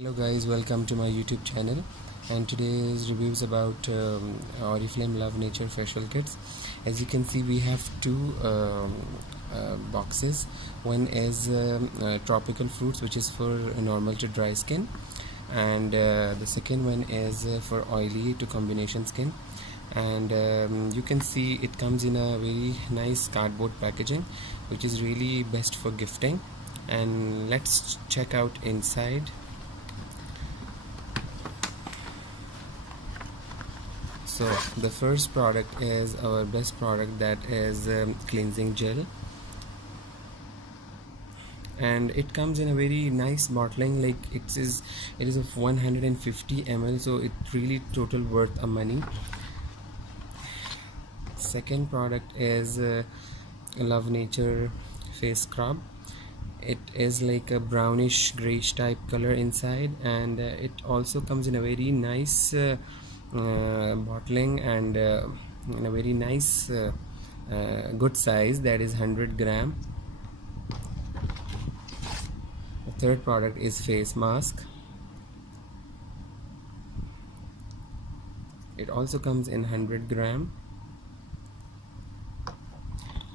Hello guys, welcome to my YouTube channel, and today's review is about Oriflame Love Nature facial kits. As you can see, we have two boxes. One is tropical fruits, which is for normal to dry skin, and the second one is for oily to combination skin. And you can see it comes in a very nice cardboard packaging, which is really best for gifting. And let's check out inside. So the first product is our best product, that is cleansing gel, and it comes in a very nice bottling. Like it is of 150 ml, so it really total worth a money. Second product is Love Nature face scrub. It is like a brownish grayish type color inside, and it also comes in a very nice bottling, and in a very nice good size, that is 100 gram. The third product is face mask. It also comes in 100 gram.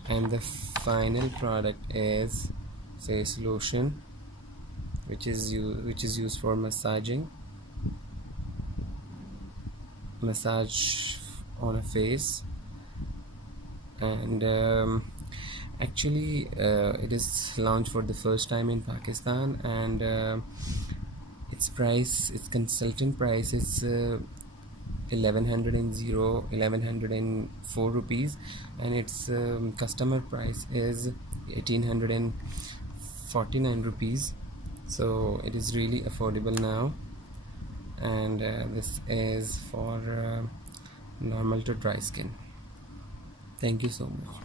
And the final product is face lotion, which is used for massage on a face. And actually it is launched for the first time in Pakistan, and its consultant price is 1104 rupees, and its customer price is 1849 rupees. So it is really affordable now, and this is for normal to dry skin. Thank you so much.